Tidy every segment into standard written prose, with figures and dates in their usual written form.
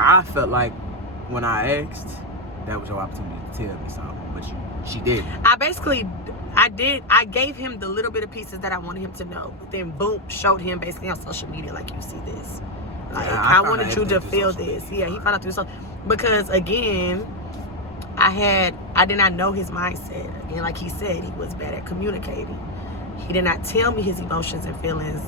I felt like when I asked, that was your opportunity to tell me something, but she didn't. I gave him the little bit of pieces that I wanted him to know. But then boom, showed him basically on social media, like, you see this. Like, yeah, I wanted you to feel this. Yeah, he found out through social. Because again, I did not know his mindset. Again, like he said, he was bad at communicating. He did not tell me his emotions and feelings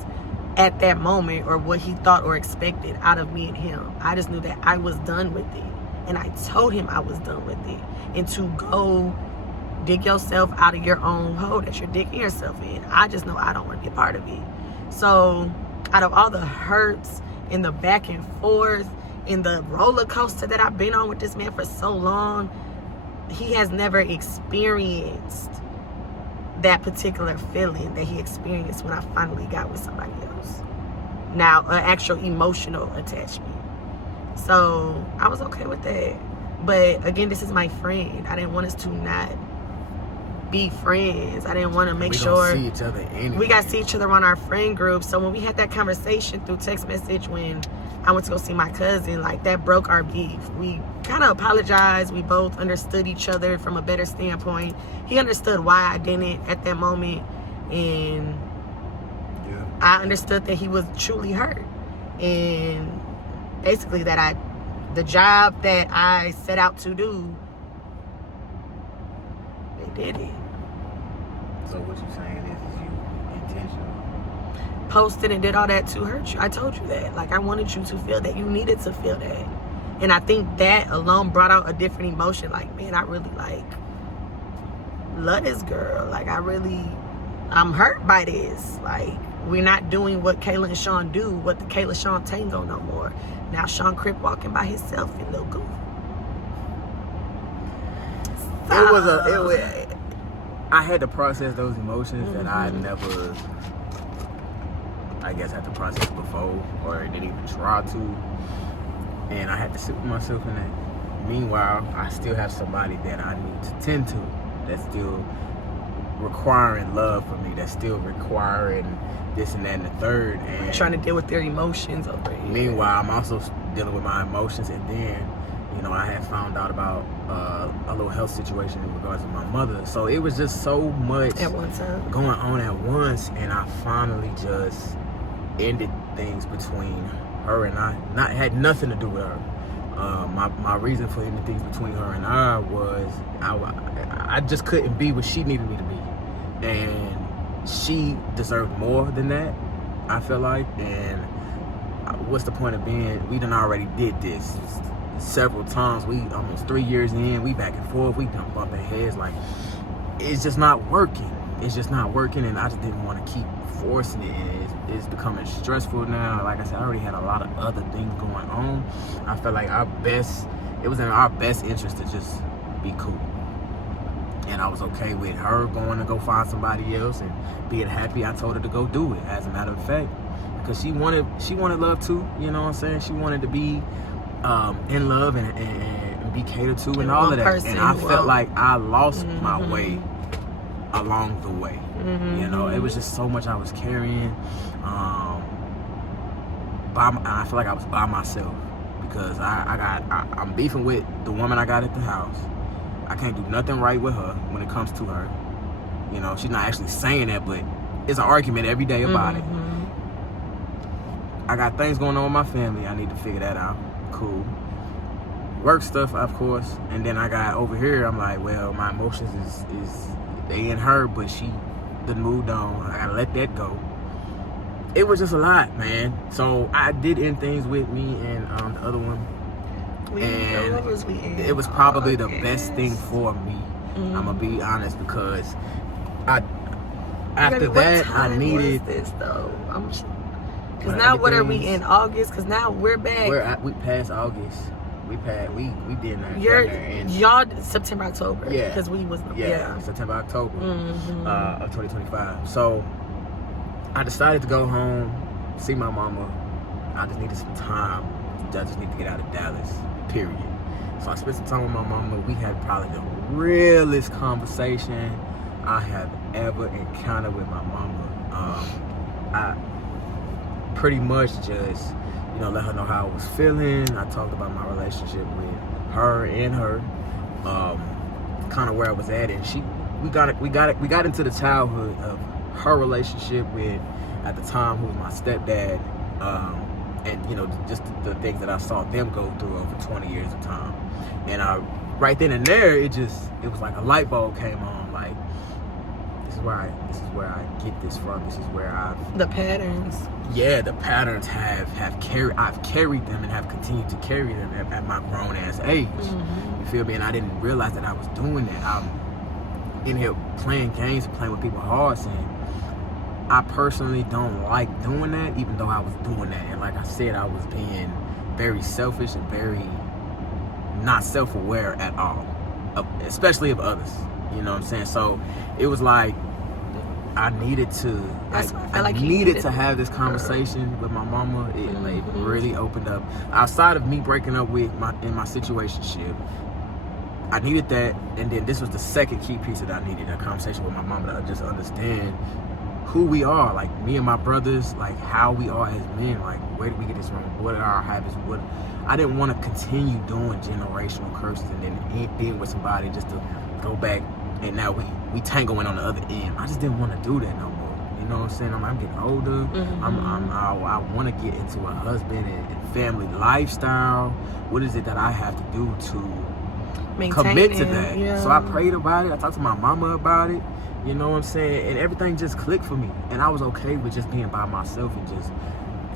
at that moment, or what he thought or expected out of me and him. I just knew that I was done with it. And I told him I was done with it. And to go dig yourself out of your own hole that you're digging yourself in, I just know I don't want to be a part of it. So out of all the hurts and the back and forth and the roller coaster that I've been on with this man for so long, he has never experienced that particular feeling that he experienced when I finally got with somebody else. Now, an actual emotional attachment. So I was okay with that. But again, this is my friend. I didn't want us to not be friends. I didn't want to make sure we see each other anyway. We got to see each other on our friend group. So when we had that conversation through text message when I went to go see my cousin, like, that broke our beef. We kind of apologized. We both understood each other from a better standpoint. He understood why I didn't at that moment, and yeah, I understood that he was truly hurt, and basically that the job that I set out to do, they did it. So what you saying is you intentional? Posted and did all that to hurt you. I told you that. Like, I wanted you to feel that. You needed to feel that. And I think that alone brought out a different emotion. Like, man, I really, like, love this girl. Like, I'm hurt by this. Like, we're not doing what Kayla and Shawn do, what the Kayla Shawn tango no more. Now Shawn Crip walking by himself in little goof. So, I had to process those emotions that I never, I guess, had to process before, or didn't even try to. And I had to sit with myself in that. Meanwhile, I still have somebody that I need to tend to, that's still requiring love from me, that's still requiring this and that and the third. And trying to deal with their emotions over here. Meanwhile, I'm also dealing with my emotions. And then, you know, I had found out about a little health situation in regards to my mother. So it was just so much at one time going on at once. And I finally just ended things between her and I. Had nothing to do with her. My reason for ending things between her and I was I just couldn't be what she needed me to be, and she deserved more than that, I feel like. And what's the point of being? We done already did this several times. We almost 3 years in. We back and forth. We done bumping heads. Like, it's just not working. It's just not working, and I just didn't want to keep forcing it. And it's becoming stressful now. Like I said, I already had a lot of other things going on. I felt like it was in our best interest to just be cool. And I was okay with her going to go find somebody else and being happy. I told her to go do it, as a matter of fact, because she wanted love too. You know what I'm saying? She wanted to be in love and be catered to and all of that. And I felt like I lost my way along the way. You know, it was just so much I was carrying. I feel like I was by myself, because I'm beefing with the woman I got at the house. I can't do nothing right with her when it comes to her. You know, she's not actually saying that, but it's an argument every day about it. I got things going on with my family. I need to figure that out. Cool. Work stuff, of course. And then I got over here, I'm like, well, my emotions is they in her, but she done moved on. I gotta let that go. It was just a lot, man. So I did end things with me and the other one. It was probably the best thing for me. I'm gonna be honest, because after that I needed this though. Because now what are we in August? Because now we're back. We passed August. We did that. Y'all September, October. Yeah. Because we was September, October of 2025. So I decided to go home, see my mama. I just needed some time. I just need to get out of Dallas, period. So I spent some time with my mama. We had probably the realest conversation I have ever encountered with my mama. I pretty much just let her know how I was feeling. I talked about my relationship with her and her, kind of where I was at, and we got into the childhood of her relationship with, at the time, who was my stepdad, and just the things that I saw them go through over 20 years of time. And right then and there, it was like a light bulb came on. Like, this is where I get this from. This is where the patterns. Yeah, the patterns I've carried them and have continued to carry them at my grown ass age. Mm-hmm. You feel me? And I didn't realize that I was doing that. I'm in here playing games and playing with people's hearts, and I personally don't like doing that, even though I was doing that. And like I said, I was being very selfish and very not self-aware at all, especially of others. You know what I'm saying? So it was like I needed to, I needed to have this conversation with my mama. It really opened up. Outside of me breaking up in my situationship, I needed that, and then this was the second key piece that I needed, a conversation with my mama to just understand who we are, like me and my brothers, like how we are as men, like where did we get this from, what are our habits, I didn't want to continue doing generational curses and then being with somebody just to go back and now we tangling on the other end. I just didn't want to do that no more. You know what I'm saying? I'm getting older. Mm-hmm. I want to get into a husband and family lifestyle. What is it that I have to do to commit to that? Yeah. So I prayed about it. I talked to my mama about it. You know what I'm saying? And everything just clicked for me. And I was okay with just being by myself and just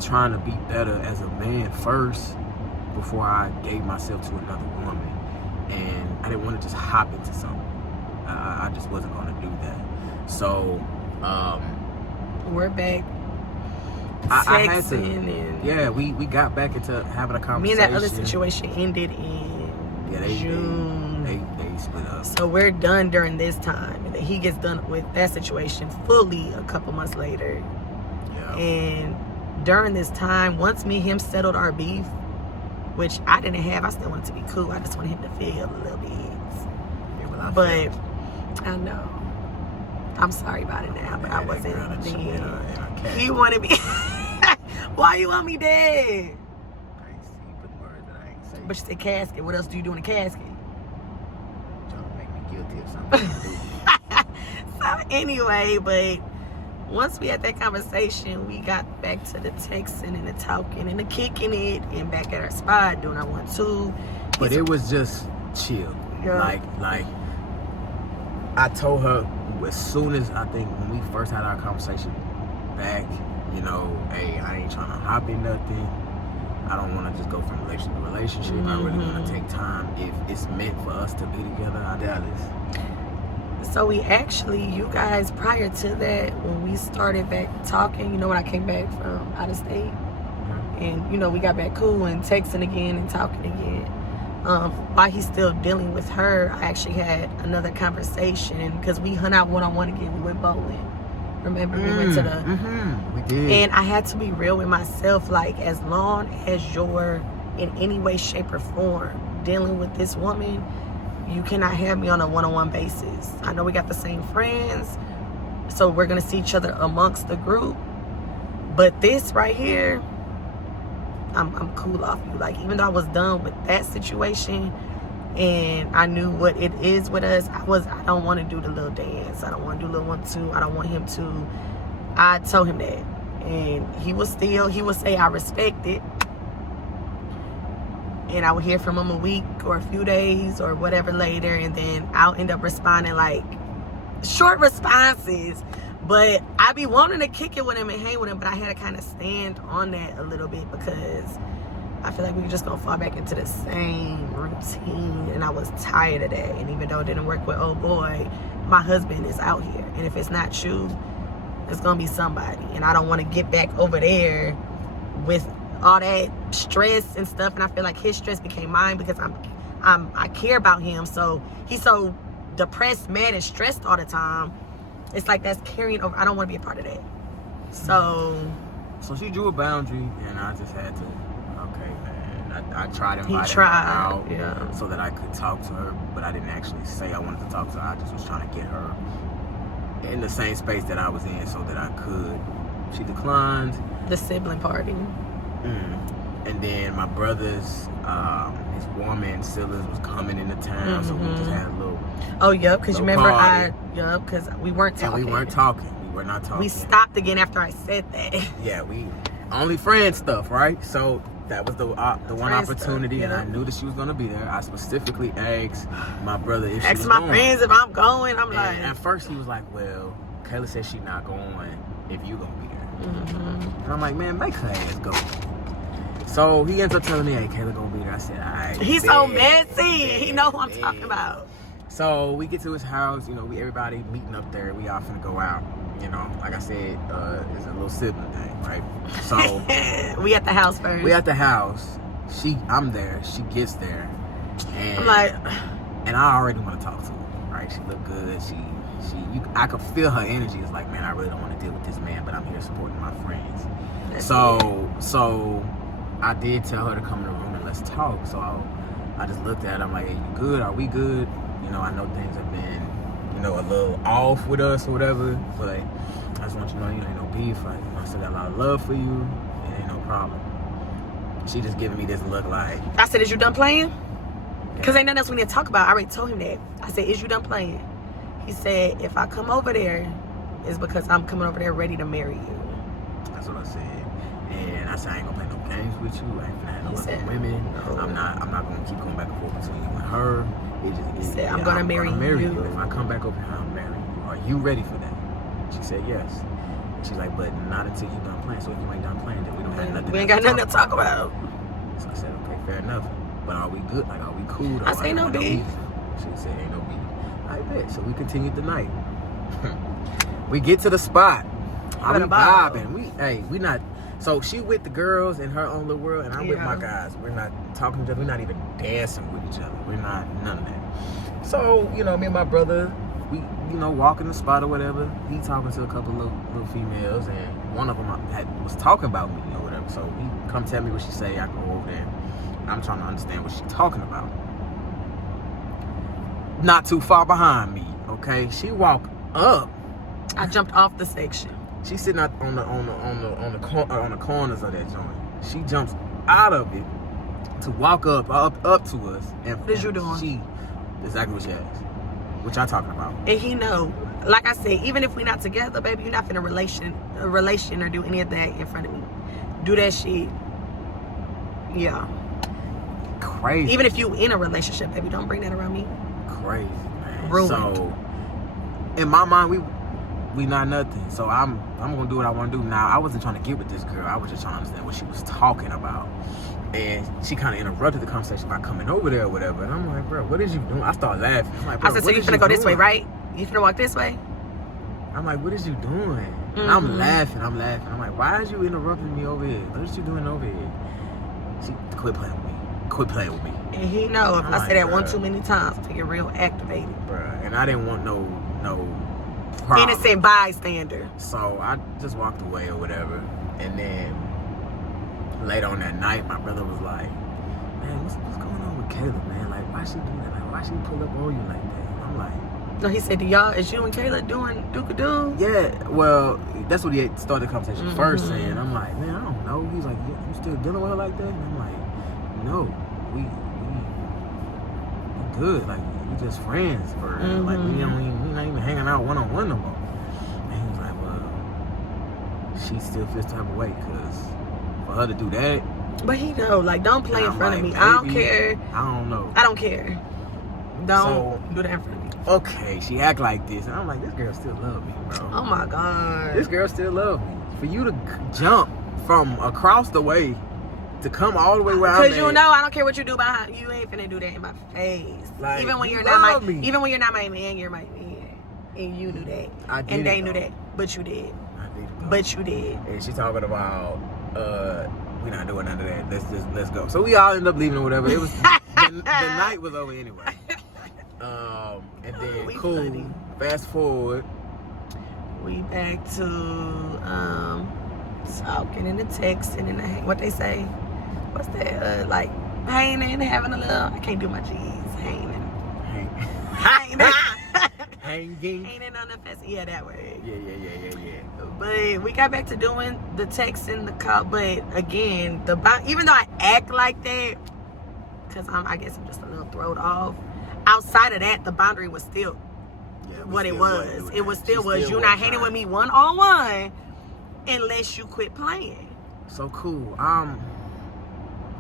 trying to be better as a man first before I gave myself to another woman. And I didn't want to just hop into something. I just wasn't going to do that. So, we're back. I had to. Yeah, we got back into having a conversation. Me and that other situation ended in June. They split up. So we're done during this time. And then he gets done with that situation fully a couple months later. Yeah. And during this time, once me and him settled our beef, which I didn't have, I still wanted to be cool. I just wanted him to feel a little bit. Yeah, but I know. I'm sorry about it now, but I wasn't dead. He wanted me. Why you want me dead? I ain't see but words that I ain't say. But you said casket. What else do you do in a casket? Trying to make me guilty of something. So anyway, but once we had that conversation, we got back to the texting and the talking and the kicking it and back at our spot doing our 1-2. But it was just chill. Yeah. Like I told her as soon as, I think when we first had our conversation back, hey, I ain't trying to hop in nothing. I don't want to just go from relationship to relationship. Mm-hmm. I really want to take time. If it's meant for us to be together, I doubt it. So we actually, you guys, prior to that, when we started back talking, when I came back from out of state, mm-hmm. and, we got back cool and texting again and talking again. While he's still dealing with her, I actually had another conversation because we hung out one-on-one again. We went bowling. Remember, we went to the... Mm-hmm. We did. And I had to be real with myself, like, as long as you're in any way, shape, or form dealing with this woman, you cannot have me on a one-on-one basis. I know we got the same friends, so we're going to see each other amongst the group. But this right here, I'm cool off you. Like, even though I was done with that situation and I knew what it is with us, I don't want to do the little dance. I don't want to do the 1-2. I don't want him to. I told him that. And he would say, I respect it. And I would hear from him a week or a few days or whatever later. And then I'll end up responding like short responses. But I be wanting to kick it with him and hang with him. But I had to kind of stand on that a little bit because I feel like we were just going to fall back into the same routine. And I was tired of that. And even though it didn't work with old boy, my husband is out here. And if it's not you, it's going to be somebody. And I don't want to get back over there with all that stress and stuff. And I feel like his stress became mine because I care about him. So he's so depressed, mad, and stressed all the time. It's like that's carrying over. I don't want to be a part of that. So she drew a boundary, and I just had to. Okay, man. I tried inviting her out so that I could talk to her, but I didn't actually say I wanted to talk to her. I just was trying to get her in the same space that I was in so that I could. She declined. The sibling party. And then my brother's, his woman, Silas, was coming into town, so we just had a little. Oh, yep, because you remember party. because we weren't talking. And we weren't talking. We were not talking. We stopped again after I said that. Yeah, we only friend stuff, right? So that was the one opportunity, and I knew that she was gonna be there. I specifically asked my brother if she was my going. friends if I'm going. I'm like, at first he was like, "Well, Kayla said she not going if you gonna be there." And I'm like, "Man, make her ass go." So he ends up telling me, "Hey, Kayla gonna be there." I said, "Alright." He's so messy. He know who I'm talking about. So we get to his house. You know, everybody meeting up there. We all finna go out. You know, like I said, it's a little sibling thing, right? So we at the house first. We at the house. I'm there. She gets there, and I'm like, and I already want to talk to her, right? She look good. I could feel her energy. It's like, man, I really don't want to deal with this man, but I'm here supporting my friends. So I did tell her to come in the room and let's talk. So I just looked at her. I'm like, hey, you good? Are we good? You know, I know things have been, you know, a little off with us or whatever, but I just want you to know, you know, ain't no beef. I still got a lot of love for you. It ain't no problem. She just giving me this look like. I said, is you done playing? Because ain't nothing else we need to talk about. I already told him that. I said, is you done playing? He said, if I come over there, it's because I'm coming over there ready to marry you. That's what I said. And I said, I ain't gonna play no games with you. I ain't gonna have no other women. No. I'm not gonna keep going back and forth between you and her. He said, I'm gonna marry you. If I come back over here, I'll marry you. Are you ready for that? She said yes. She's like, but not until you done playing. So if you ain't done playing, then we don't have nothing. We ain't got nothing to talk about. So I said, okay, fair enough. But are we good? Like, are we cool? I say no beef. She said, ain't no beef. I bet. So we continued the night. We get to the spot. I'm vibing. We not. So she with the girls in her own little world, and I'm with my guys. We're not talking to each other. We're not even dancing with each other. We're not none of that. So, you know, me and my brother, we, you know, walk in the spot or whatever. He talking to a couple little females, and one of them was talking about me or whatever. So he come tell me what she say. I go over there. I'm trying to understand what she's talking about. Not too far behind me, okay? She walked up. I jumped off the section. She's sitting out on the corners of that joint. She jumps out of it to walk up to us. And what is you doing? Exactly what she asked. What y'all talking about? And he know, like I said, even if we're not together, baby, you're not finna a relation or do any of that in front of me. Do that shit. Yeah. Crazy. Even if you in a relationship, baby, don't bring that around me. Crazy, man. Ruined. So in my mind, we not nothing. So I'm gonna do what I want to do. Now, I wasn't trying to get with this girl. I was just trying to understand what she was talking about. And she kind of interrupted the conversation by coming over there or whatever. And I'm like, bro, what is you doing? I started laughing. I'm like, bro, I said, so you finna go this way, right? You finna walk this way? I'm like, what is you doing? And I'm laughing. I'm like, why is you interrupting me over here? What is you doing over here? She quit playing with me. And he know if I say that one too many times, to get real activated. Bruh, and I didn't want no problem. Innocent bystander. So I just walked away or whatever. And then later on that night, my brother was like, man, what's going on with Kayla, man? Like, why she do that? Like, why she pull up on you like that? And I'm like... No, he said, is you and Kayla doing doo-ka-doo? Yeah, well, that's what he started the conversation first saying. I'm like, man, I don't know. He's like, you still dealing with her like that? And I'm like, no, we good. Like, we just friends for real. Like, we not even hanging out one-on-one no more. And he was like, well, she still feels type of way because for her to do that. But he know, like, don't play in front of me. Baby, I don't care. I don't know. I don't care. Don't do that in front of me. Okay, she act like this. And I'm like, this girl still love me, bro. Oh, my God. This girl still love me. For you to jump from across the way to come all the way where I'm at. Because you know, I don't care what you do behind. You ain't finna do that in my face. Like, even when you you're not my me. Even when you're not my man, you're my man. And you knew that. I did. And they knew that. But you did. I did. But you did. And she talking about we not doing none of that. Let's go. So we all ended up leaving or whatever. It was the night was over anyway. And then cool. Funny. Fast forward. We back to talking and the texting and the what they say. What's that? Like hanging, having a little. I can't do my G's. Hanging. Hanging. Hanging on the fence. Yeah, that way. Yeah. But we got back to doing the text and the call. But again, even though I act like that, because I guess I'm just a little thrown off. Outside of that, the boundary was still what it was. It was still you not hanging with me one-on-one unless you quit playing. So cool.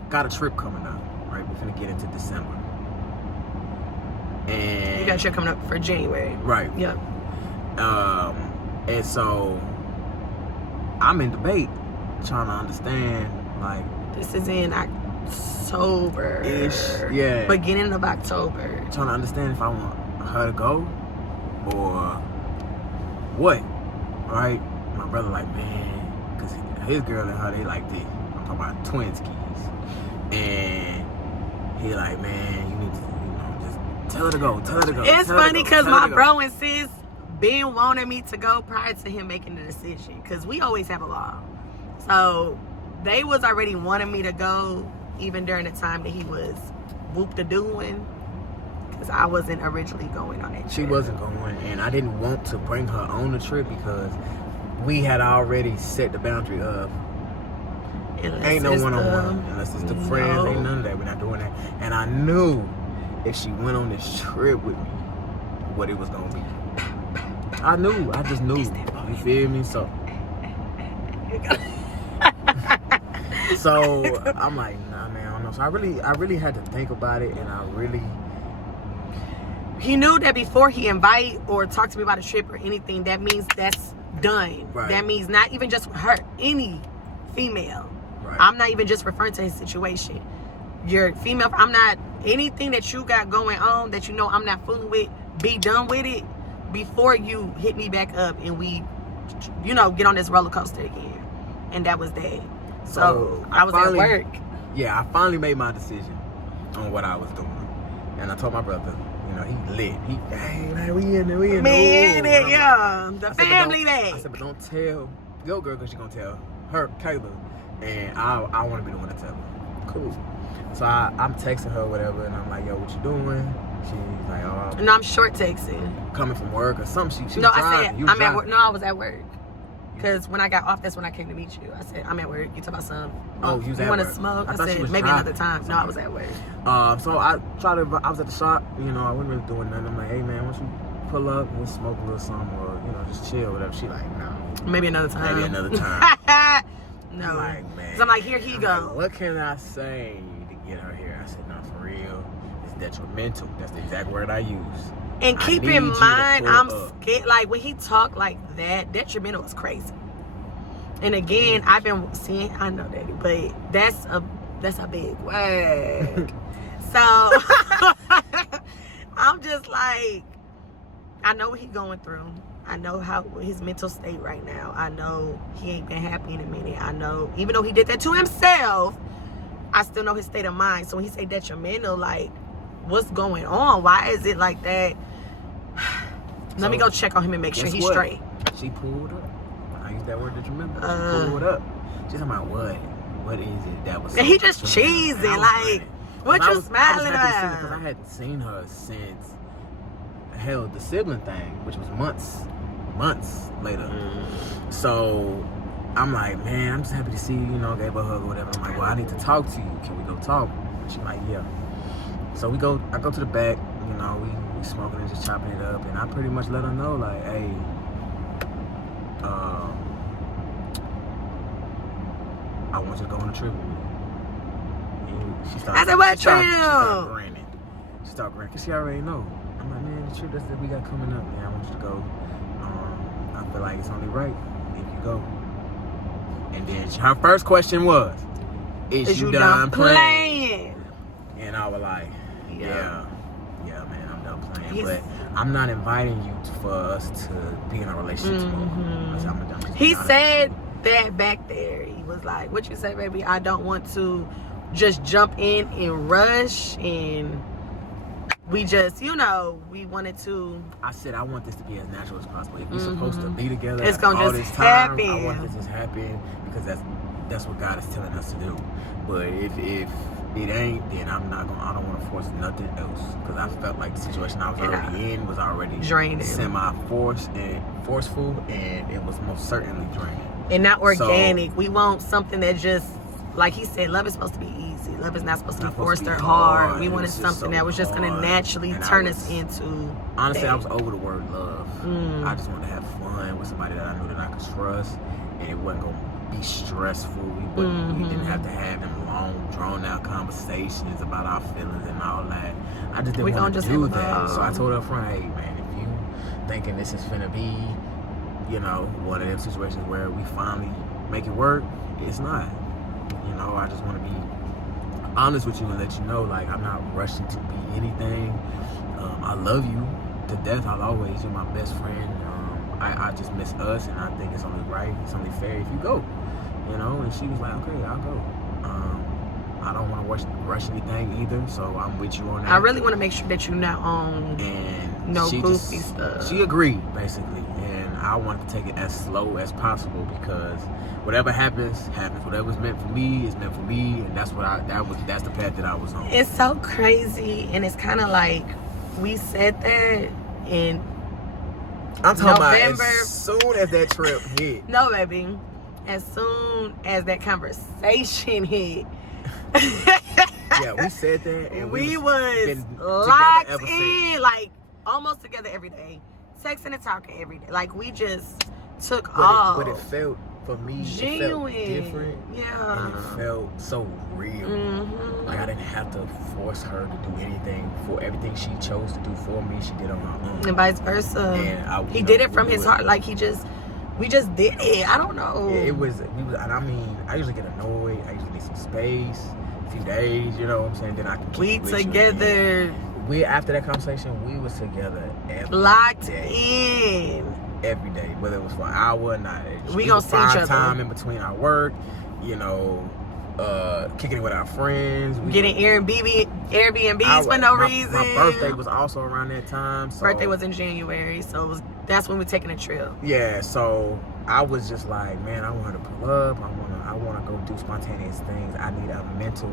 Got a trip coming up. Right, we're gonna get into December. And you got a trip coming up for January. Right. Yep. And so I'm in debate, trying to understand, like, this is in October-ish. Yeah. Beginning of October. Trying to understand if I want her to go or what. Right? My brother like, man, because his girl and her, they like this. I'm talking about twin skis. And he like, man, you need to, just tell her to go. It's funny because my bro and sis been wanting me to go prior to him making the decision, because we always have a law. So they was already wanting me to go even during the time that he was whoop-de-doing, because I wasn't originally going on that trip. She wasn't going, and I didn't want to bring her on the trip because we had already set the boundary of ain't no one-on-one unless it's the friends. Ain't none of that. We're not doing that. And I knew if she went on this trip with me, what it was gonna be. I just knew. You feel me? So I'm like, nah, man, I don't know. So I really had to think about it, and he knew that before he invite or talk to me about a trip or anything, that means that's done. Right. That means not even just her, any female. Right. I'm not even just referring to his situation. You're female. I'm not, anything that you got going on that you know I'm not fooling with, be done with it before you hit me back up and we, get on this roller coaster again. And that was that. So I was at work. Yeah, I finally made my decision on what I was doing. And I told my brother, he lit. Hey, man, we in there. Man, yeah. The family man. I said, but don't tell your girl, because she's going to tell her, Kayla. And I want to be the one to tell her. Cool. So I'm texting her, whatever, and I'm like, yo, what you doing? She's like, oh. No, I'm short texting. Coming from work or something. She no, driving. I said, I'm at work. No, I was at work. Because when I got off, that's when I came to meet you. I said, I'm at work. You talk about some. Oh, you want to smoke? I said, maybe another time. No, I was at work. So I was at the shop. I wasn't really doing nothing. I'm like, hey, man, why don't you pull up and we'll smoke a little something or, just chill, whatever. She like, no. Maybe another time. No. No. Like, man. So I'm like, here he go. Like, what can I say to get her here? I said, no, for real. It's detrimental. That's the exact word I use. And keep in mind, I'm scared. Like, when he talked like that, detrimental is crazy. And again, I've been seeing, I know that, but that's a big word. So I'm just like, I know what he's going through. I know how his mental state right now. I know he ain't been happy in a minute. I know, even though he did that to himself, I still know his state of mind. So when he say detrimental, like, what's going on? Why is it like that? Let me go check on him and make sure he's straight. She pulled up. I use that word detrimental. She pulled up. She's talking about what? What is it that was? And he just cheesing. Like, what you smiling about? Because I hadn't seen her since, hell, the sibling thing, which was months later. So I'm like, man, I'm just happy to see you, gave her a hug or whatever. I'm like, well, I need to talk to you. Can we go talk? She's like, yeah. So I go to the back, we smoking and just chopping it up, and I pretty much let her know, like, hey, I want you to go on a trip with me. And she started grinning. She started grinning, because she already know. I'm like, man, the trip that we got coming up, man, I want you to go. I feel like it's only right if you go. And then her first question was, is you done playing? And I was like, yeah, man, I'm done playing. But I'm not inviting you for us to be in a relationship tomorrow. He said that back there. He was like, what you say, baby? I don't want to just jump in and rush, and we just, we wanted to. I said I want this to be as natural as possible. If we're supposed to be together, it's gonna all just this time, happen. I want this to just happen because that's what God is telling us to do. But if it ain't, then I don't want to force nothing else. Because I felt like the situation I was already in was already draining, forceful, and it was most certainly draining. And not organic. We want something that just, like he said, love is supposed to be easy. Love is not supposed to be forced or hard. We wanted something that was just going to naturally turn us into. Honestly, I was over the word love. I just wanted to have fun with somebody that I knew that I could trust, and it wasn't going to be stressful. We didn't have to have them long, drawn-out conversations about our feelings and all that. I just didn't want to do that. So I told her up front, hey, man, if you thinking this is finna be, you know, one of them situations where we finally make it work, it's not. You know, I just want to be honest with you and let you know, like, I'm not rushing to be anything. I love you to death. I'll always, you're my best friend. I just miss us, and I think it's only right, it's only fair if you go. You know, and she was like, okay, I'll go. I don't want to rush anything either, so I'm with you on that. I really want to make sure that you're not on no goofy stuff. She agreed, basically, and I want to take it as slow as possible because whatever happens. Whatever's meant for me is meant for me, and that's the path that I was on. It's so crazy, and it's kind of like we said that in I'm talking November. About as soon as that trip hit. No, baby. As soon as that conversation hit. Yeah, we said that, and we was locked in, like almost together every day, texting and talking every day. Like we just took off. But it felt, for me, genuine. It felt different. Yeah. And it felt so real. Like I didn't have to force her to do anything. For everything she chose to do for me, she did on her own. And vice versa. And he did it from his heart. Like we just did it. I don't know. Yeah, and I mean, I usually get annoyed. I usually need some space, a few days, you know what I'm saying? Then I can keep together. After that conversation, we was together locked in. Every day, whether it was for an hour or not. We gonna see each other. Time in between our work, you know, kicking it with our friends. Getting Airbnbs for no reason. My birthday was also around that time. So. Birthday was in January, so that's when we're taking a trip. Yeah, so I was just like, man, I want her to pull up. I want to go do spontaneous things. I need a mental.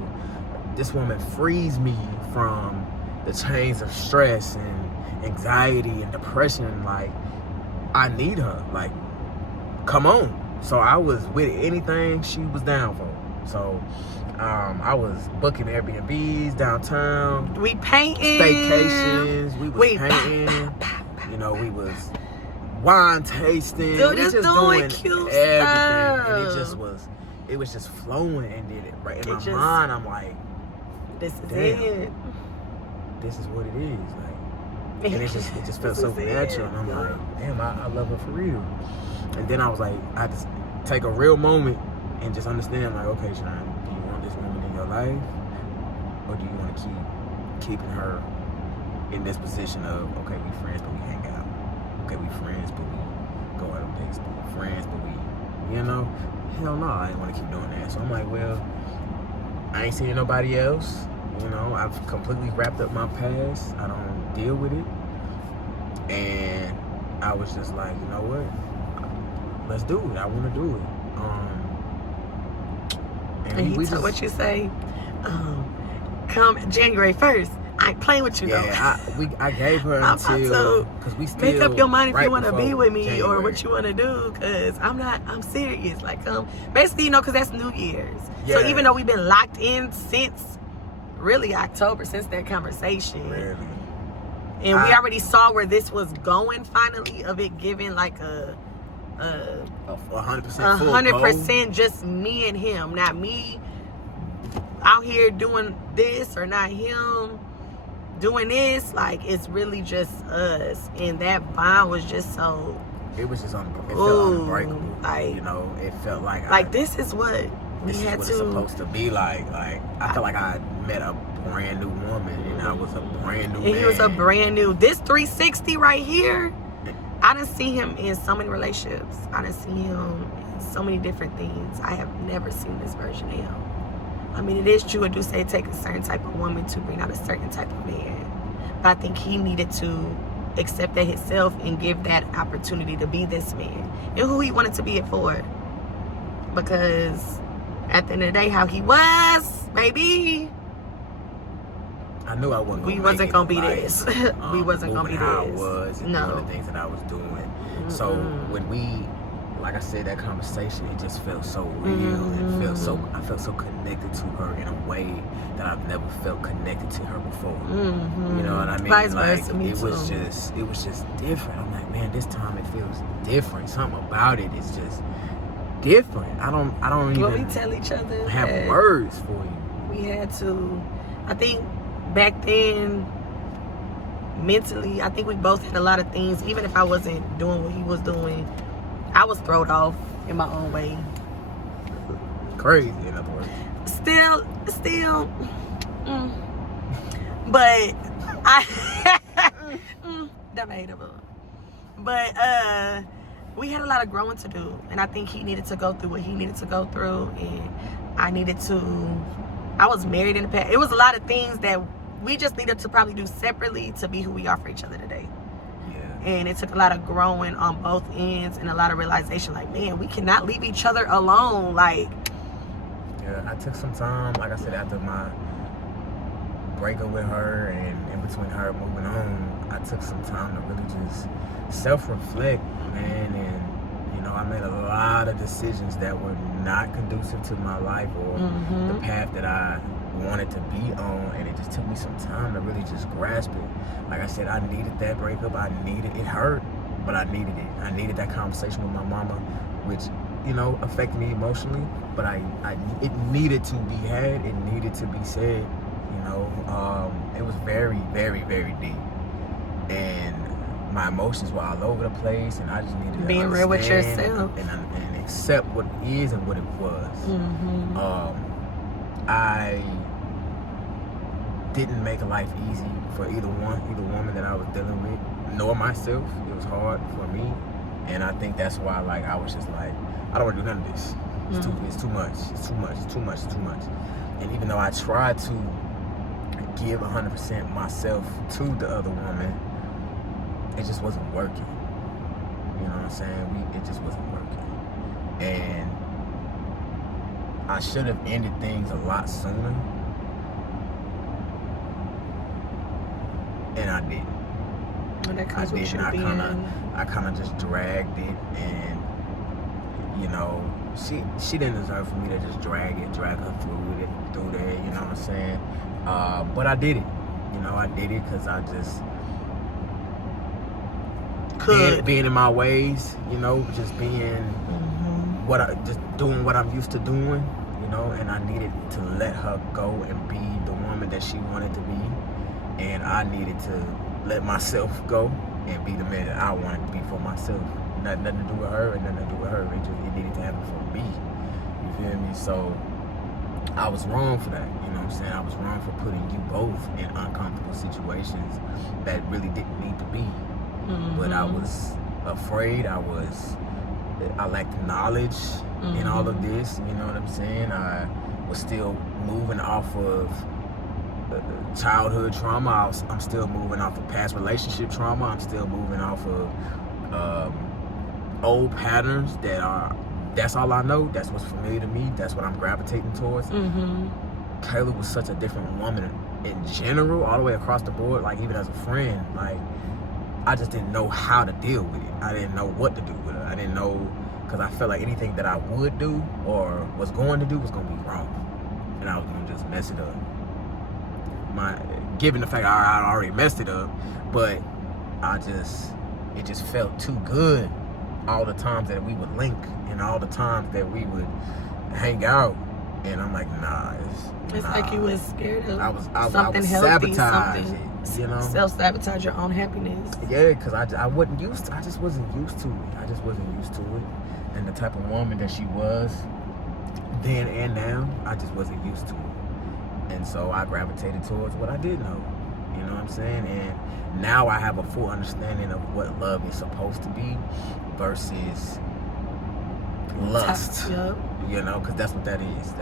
This woman frees me from the chains of stress and anxiety and depression. Like, I need her. Like, come on. So I was with anything she was down for. So I was booking Airbnbs downtown. We painting. Staycations. We was painting. You know, we was wine tasting. Dude, we just doing cute everything. stuff. And it was just flowing, and then right in my mind, I'm like, this is it. This is what it is. Like, and it just felt so natural. And I'm like, damn, I love her for real. And then I was like, I just take a real moment and just understand, like, okay, Shawn, do you want this woman in your life, or do you want to keep keeping her in this position of, okay, we friends but we hang out, okay, we friends but we go out on dates, but we friends but we, you know, hell no, I didn't want to keep doing that. So I'm like, well, I ain't seeing nobody else. You know, I've completely wrapped up my past. I don't deal with it. And I was just like, you know what? Let's do it. I want to do it. And you took what you say. Come January 1st. I ain't playing with you though. I gave her until, because we still make up your mind if you want to be with me January. or what you want to do. Because I'm serious. Like, basically, you know, because that's New Year's. Yeah. So even though we've been locked in since really October, since that conversation. Really? And we already saw where this was going finally, of it giving like a 100% just me and him, not me out here doing this or not him doing this. Like, it's really just us, and that bond was just so. It was just it felt unbreakable. Like, you know, it felt like this is what we had what to. It's supposed to be like. Like, I felt like I met a brand new woman, and I was a brand new man. And he was a brand new. This 360 right here. I done see him in so many relationships. I done see him in so many different things. I have never seen this version of him. I mean, it is true. I do say it takes a certain type of woman to bring out a certain type of man. But I think he needed to accept that himself and give that opportunity to be this man. And who he wanted to be it for. Because at the end of the day, how he was, baby, I knew I wasn't we gonna wasn't make it gonna in be life, this. We wasn't gonna be how I this. was and No. doing the things that I was doing. So when we, like I said, that conversation, it just felt so real. I felt so connected to her in a way that I've never felt connected to her before. You know what I mean? Vice like versa, me it was too. just different. I'm like, man, this time it feels different. Something about it is just different. I don't even What we tell each other have that words for you. we had to. I think back then, mentally, I think we both had a lot of things. Even if I wasn't doing what he was doing, I was thrown off in my own way. Crazy, in other words. Still, but I debatable. But we had a lot of growing to do, and I think he needed to go through what he needed to go through, and I was married in the past. It was a lot of things that we just needed to probably do separately to be who we are for each other today. Yeah. And it took a lot of growing on both ends and a lot of realization, like, man, we cannot leave each other alone. Like, yeah, I took some time, like I said, after my breakup with her and in between her moving on, I took some time to really just self-reflect, man, and you know, I made a lot of decisions that were not conducive to my life or the path that I wanted to be on, and it just took me some time to really just grasp it. Like I said, I needed that breakup. It hurt, but I needed it. I needed that conversation with my mama, which, you know, affected me emotionally, but it needed to be had. It needed to be said. You know, it was very, very, very deep, and my emotions were all over the place, and I just needed to being real with yourself and accept what it is and what it was. I didn't make life easy for either woman that I was dealing with, nor myself. It was hard for me, and I think that's why, like, I was just like, I don't want to do none of this. It's too much. And even though I tried to give 100% myself to the other woman, it just wasn't working. You know what I'm saying? It just wasn't working. And I should have ended things a lot sooner. And I didn't. and that comes with you I being... kind of just dragged it, and you know, she didn't deserve for me to just drag her through there, you know what I'm saying? But I did it. You know, I did it because I just being in my ways, you know, just being just doing what I'm used to doing, you know, and I needed to let her go and be the woman that she wanted to be, and I needed to let myself go and be the man that I wanted to be for myself. Nothing to do with her and nothing to do with her. It needed to happen for me. You feel me? So I was wrong for that. You know what I'm saying? I was wrong for putting you both in uncomfortable situations that really didn't need to be. But I was afraid. I lacked knowledge in all of this. You know what I'm saying? I was still moving off of childhood trauma. I'm still moving off of past relationship trauma. I'm still moving off of old patterns that's all I know. That's what's familiar to me. That's what I'm gravitating towards. Kayla was such a different woman in general, all the way across the board. Like, even as a friend, like, I just didn't know how to deal with it. I didn't know what to do with her. I didn't know, because I felt like anything that I would do or was going to do was going to be wrong, and I was going to just mess it up. Given the fact I already messed it up, but it just felt too good. All the times that we would link and all the times that we would hang out, and I'm like, nah. It's like you was scared of I was something healthy, sabotage something, it, you know? Self-sabotage your own happiness. Yeah, because I just wasn't used to it. I just wasn't used to it. And the type of woman that she was then and now, I just wasn't used to it. And so I gravitated towards what I did know. You know what I'm saying? And now I have a full understanding of what love is supposed to be versus lust. Yep. You know, because that's what that is.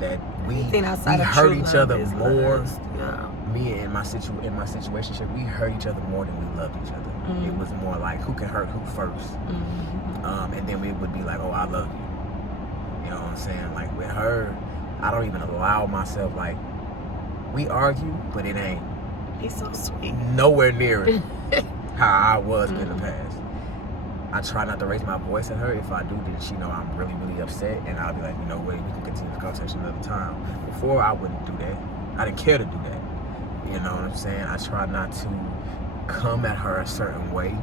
That we hurt each other more. Yeah. Me and my situationship, we hurt each other more than we loved each other. It was more like who can hurt who first. And then we would be like, oh, I love you. You know what I'm saying? Like, with her, I don't even allow myself, like, we argue, but it ain't. He's so sweet. Nowhere near it how I was in the past. I try not to raise my voice at her. If I do, then she know I'm really, really upset, and I'll be like, you know what, we can continue the conversation another time. Before, I wouldn't do that. I didn't care to do that. You know what I'm saying? I try not to come at her a certain way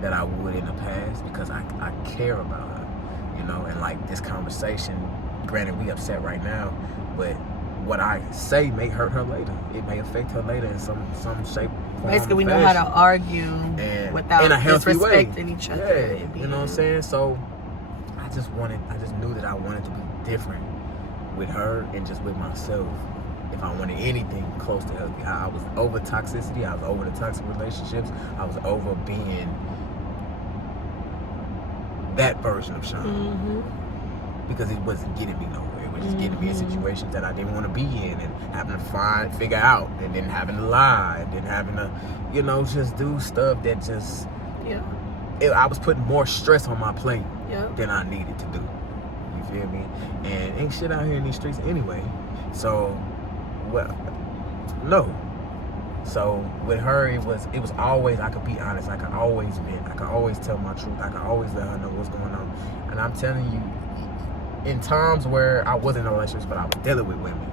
that I would in the past because I care about her. You know, and like this conversation, granted we upset right now, but what I say may hurt her later. It may affect her later in some shape, form, basically, we fashion. know how to argue without in a healthy disrespecting way. each other. Yeah, you know what I'm saying? So I just knew that I wanted to be different with her and just with myself. If I wanted anything close to healthy, I was over toxicity. I was over the toxic relationships. I was over being that version of Shawn because it wasn't getting me nowhere. It was just getting me in situations that I didn't want to be in, and having to figure out, and then having to lie, and then having to, you know, just do stuff that just, I was putting more stress on my plate than I needed to do. You feel me? And ain't shit out here in these streets anyway. So, well, no. So with her, it was always, I could be honest. I could always vent. I could always tell my truth. I could always let her know what's going on. And I'm telling you, in times where I wasn't in a relationship, but I was dealing with women,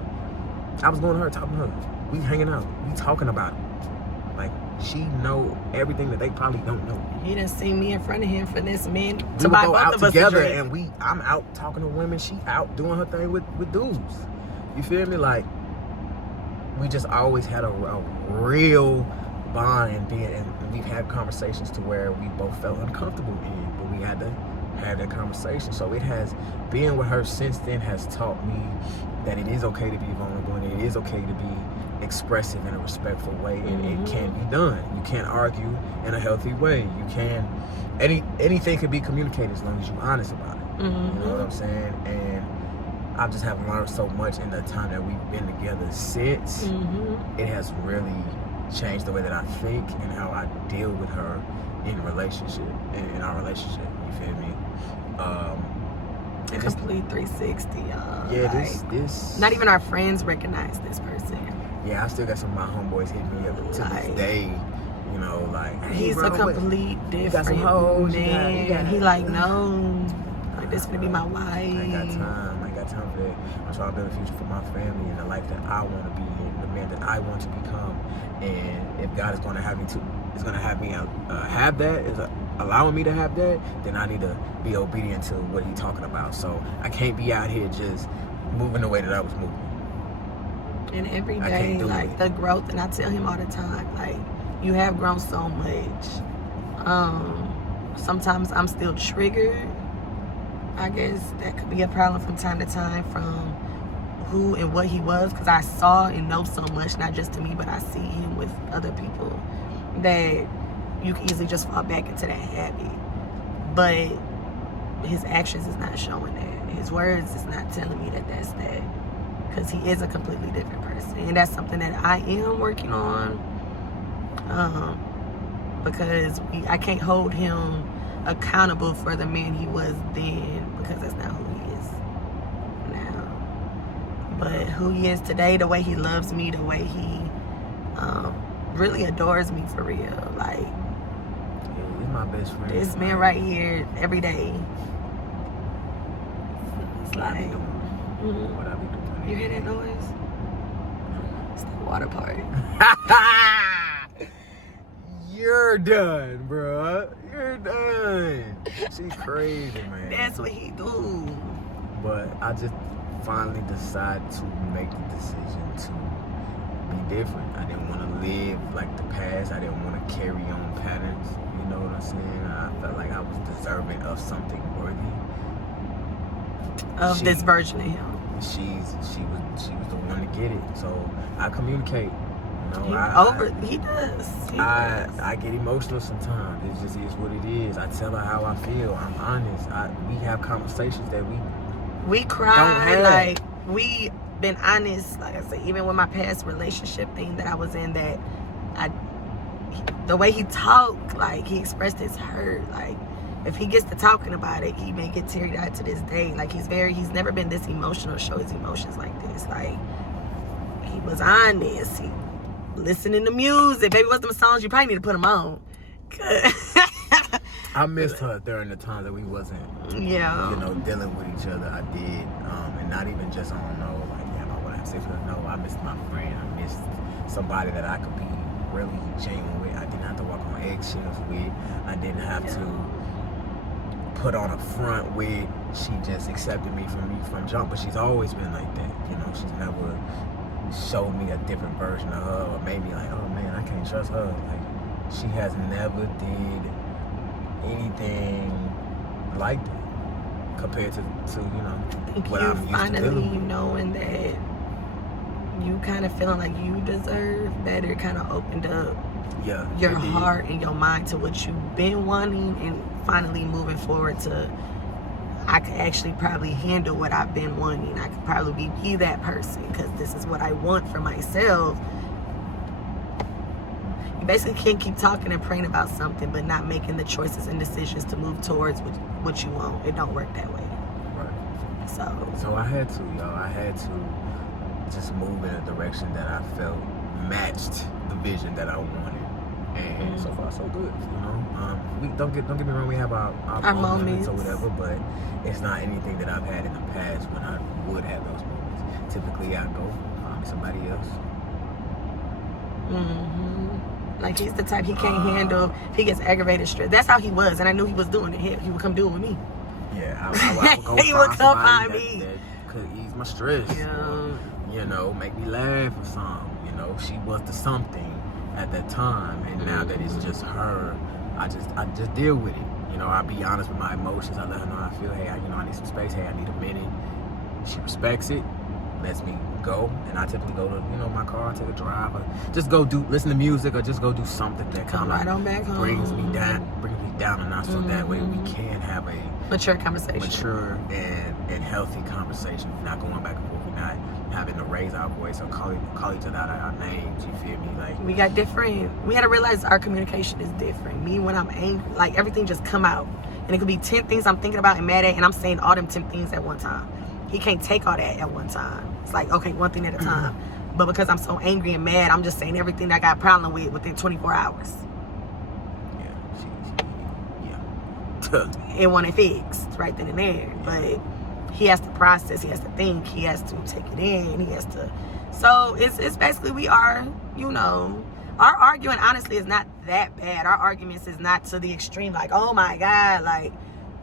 I was going to her, talking to her. We hanging out. We talking about it. Like, she know everything that they probably don't know. He done seen me in front of him for this man We to would buy go both out of us together, a drink. and I'm out talking to women. She out doing her thing with dudes. You feel me? Like, we just always had a real bond, and we've had conversations to where we both felt uncomfortable in, but we had to have that conversation. So it has, being with her since then has taught me that it is okay to be vulnerable, and it is okay to be expressive in a respectful way, and it can be done. You can't argue in a healthy way. You can, anything can be communicated as long as you're honest about it. You know what I'm saying? And I just have learned so much in the time that we've been together since. It has really changed the way that I think and how I deal with her in our relationship. You feel me? A complete 360, y'all. Yeah, like, this. Not even our friends recognize this person. Yeah, I still got some of my homeboys hit me up to this day. You know, like, hey, he's bro, a complete different man. He like, no, like, this gonna be my wife. I ain't got time for that. I'm trying to build a future for my family and the life that I want to be in, the man that I want to become. And if God is going to have me have that, allowing me to have that, then I need to be obedient to what he's talking about. So I can't be out here just moving the way that I was moving. And every day, like, the growth, and I tell him all the time, like, you have grown so much. Sometimes I'm still triggered. I guess that could be a problem from time to time from who and what he was, because I saw and know so much, not just to me, but I see him with other people, that you can easily just fall back into that habit. But his actions is not showing that. His words is not telling me that that's that, because he is a completely different person. And that's something that I am working on, because I can't hold him accountable for the man he was then, because that's not who he is now. But who he is today, the way he loves me, the way he really adores me for real. Like, he's my best friend. This man right here, every day. It's What like, I be doing. What I be doing. you hear that noise? It's the water park. You're done, bro. You're done. She crazy, man. That's what he do. But I just finally decided to make the decision to be different. I didn't want to live like the past. I didn't want to carry on patterns. You know what I'm saying? I felt like I was deserving of something worthy. Of this version of him. She was the one to get it. So I communicate. You know, He does. I get emotional sometimes. It just is what it is. I tell her how I feel. I'm honest. We have conversations that we cry. Like, we been honest. Like I said, even with my past relationship thing that I was in, that the way he talked, like, he expressed his hurt. Like, if he gets to talking about it, he may get teary eyed to this day. Like, he's never been this emotional, show his emotions like this. Like, He was honest. He listening to music. Baby, what's them songs? You probably need to put them on. I missed her during the time that we wasn't, dealing with each other. I did, and not even just on I want to have sex with her. No, I missed my friend. I missed somebody that I could be really genuine with. I didn't have to walk on eggshells with. I didn't have to put on a front with. She just accepted me from jump. But she's always been like that. She's never showed me a different version of her or made me like, oh man, I can't trust her. Like, she has never did anything like that compared to what I'm used to finally dealing with. Knowing that you kind of feeling like you deserve better kind of opened up your heart and your mind to what you've been wanting, and finally moving forward to, I could actually probably handle what I've been wanting. I could probably be that person because this is what I want for myself. You basically can't keep talking and praying about something but not making the choices and decisions to move towards what you want. It don't work that way. Right. So I had to, y'all. I had to just move in a direction that I felt matched the vision that I wanted. And so far, so good. We don't get me wrong. We have our moments or whatever, but it's not anything that I've had in the past when I would have those moments. Typically, I go find somebody else. Like, he's the type, he can't handle. He gets aggravated, stressed. That's how he was, and I knew he was doing it. He would come do it with me. Yeah, I would go he would come find me. That could ease my stress. Yeah. Or, make me laugh or something. She was the something at that time, and now that it's just her, I just deal with it. I be honest with my emotions. I let her know how I feel. Hey, I need some space. Hey, I need a minute. She respects it, lets me go, and I typically go to my car, take a drive, or just go listen to music, or just go do something that come right on back home. brings me down a notch, so that way we can have a mature conversation, mature and healthy conversation. We're not going back and forth. We're not having to raise our voice or call each other out our names. You feel me? Like, we got different. We had to realize our communication is different. Me, when I'm angry, like, everything just come out, and it could be 10 things I'm thinking about and mad at, and I'm saying all them 10 things at one time. He can't take all that at one time. It's like, okay, one thing at a time. But because I'm so angry and mad, I'm just saying everything that I got a problem with within 24 hours. It wasn't fixed right then and there. But he has to process, he has to think, he has to take it in, he has to. So it's basically, we are, our arguing honestly is not that bad. Our arguments is not to the extreme, like, oh my God, like,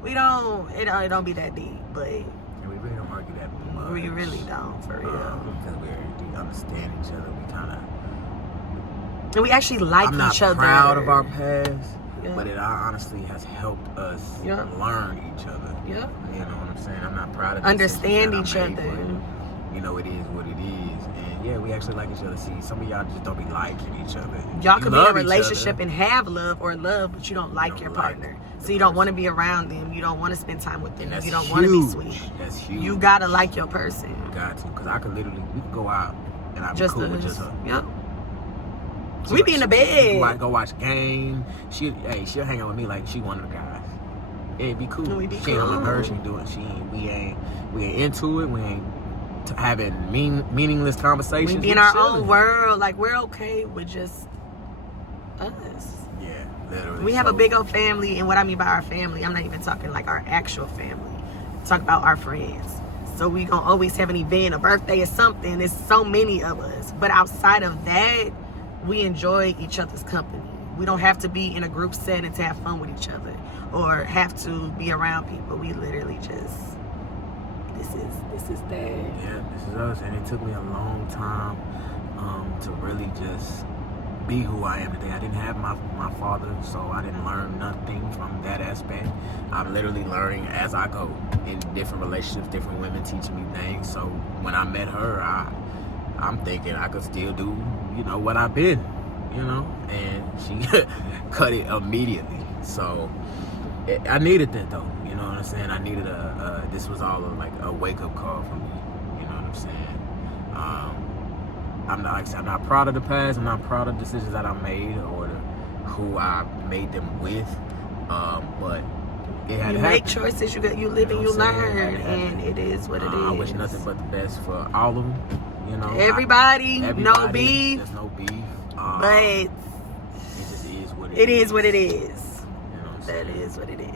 it don't be that deep, but we really don't argue that much. We really don't, for real. Because we understand each other. We kind of, and we actually like each other. I'm not proud of our past, but it honestly has helped us learn each other. Yeah. You know what I'm saying? I'm not proud of understand each other. But, it is what it is. And we actually like each other. See, some of y'all just don't be liking each other. Y'all could be in a relationship and have love, but you don't like your partner. So you don't want to be around them. You don't want to spend time with them. You don't want to be sweet. That's huge. You gotta like your person. You got to, because I could we could go out and I'd be cool with just her. Yep. So we be in the bed. Go watch game. She'll hang out with me like she one of the guys. It'd be cool. She ain't on her. We ain't into it. We ain't having meaningless conversations. We be in our own world. Like, we're okay with just us. Yeah, literally. We have a big old family, and what I mean by our family, I'm not even talking like our actual family. Talk about our friends. So we gonna always have an event, a birthday or something. There's so many of us. But outside of that, we enjoy each other's company. We don't have to be in a group setting to have fun with each other or have to be around people. We literally just, this is that. Yeah, this is us. And it took me a long time to really just be who I am today. I didn't have my father, so I didn't learn nothing from that aspect. I'm literally learning as I go in different relationships, different women teaching me things. So when I met her, I'm thinking I could still do, what I've been, and she cut it immediately. So I needed that though, you know what I'm saying? I needed this was all like a wake-up call for me, you know what I'm saying? I'm not proud of the past. I'm not proud of the decisions that I made or who I made them with, but it had to happen. You make choices, you live and you learn, and it is what it is. I wish nothing but the best for all of them. You know, everybody no beef. There's no beef. But it just is what it is. It is what it is. You know what I'm saying? That is what it is.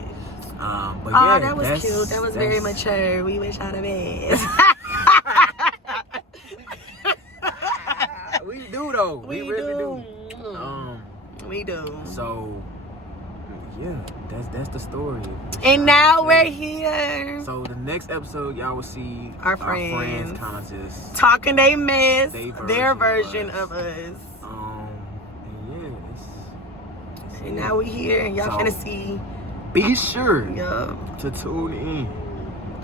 But oh, yeah, that was cute. That was very mature. We wish y'all the best. We do though. We really do. We do. So yeah, that's the story. And now we're here. So the next episode, y'all will see our friends kind of just talking they mess, their version of us. And yeah, and now we here, and y'all finna see. Be sure to tune in.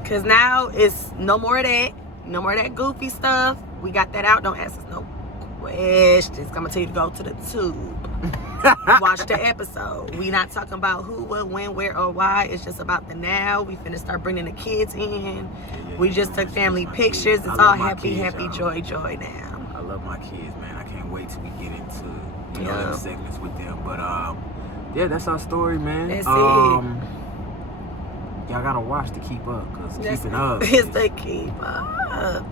Cause now it's no more of that goofy stuff. We got that out. Don't ask us no questions. I'm gonna tell you to go to the tube. Watch the episode. We not talking about who, what, when, where, or why. It's just about the now. We finna start bringing the kids in. We just took family pictures. It's all happy, joy now. I love my kids, man. I can't wait till we get into other segments with them. But yeah, that's our story, man. That's it. Y'all gotta watch to keep up, cause keeping up is the keep up.